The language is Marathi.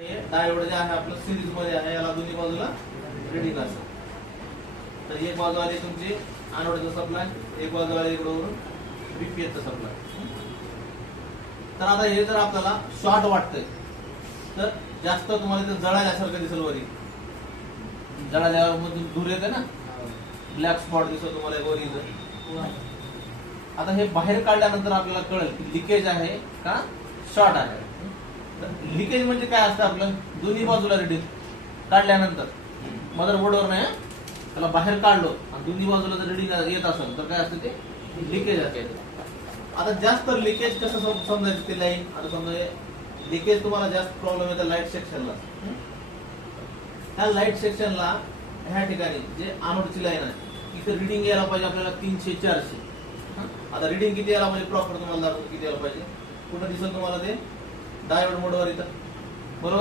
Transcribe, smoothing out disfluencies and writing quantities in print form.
डायोड जे आहे आपलं सिरीज मध्ये आहे, याला दोन्ही बाजूला रिडिंग असतं. तर एक बाजू आली तुमची एनोडचा सप्लाय, एक बाजू आली इकडून बीपीएचा सप्लाय. तर आता हे जर आपल्याला शॉर्ट वाटतंय तर जास्त तुम्हाला इथं जळाल्यासारखं दिसेल. वरी जळाल्यावर मधून धूर येते ना, ब्लॅक स्पॉट दिसतो तुम्हाला वरी इथं. आता हे बाहेर काढल्यानंतर आपल्याला कळेल की लिकेज आहे का शॉर्ट आहे. लिकेज म्हणजे काय असतं, आपलं दोन्ही बाजूला रिडिंग काढल्यानंतर मदरबोर्डवर नाही, त्याला बाहेर काढलो आणि दोन्ही बाजूला जर रिडिंग येत असेल तर काय असतं, ते लिकेज असते. आता जास्त लिकेज कसं समजायचं ते लाईन. आता समजा लिकेज तुम्हाला जास्त प्रॉब्लेम येतो लाईट सेक्शनला. ह्या लाईट सेक्शनला ह्या ठिकाणी जे एनोडची लाईन आहे इथे रिडिंग यायला पाहिजे आपल्याला 300-400. आता रिडिंग किती यायला पाहिजे प्रॉपर तुम्हाला दाखवतो किती यायला पाहिजे. कुठं दिसेल तुम्हाला ते डायोड मोडवर इथं, बरोबर.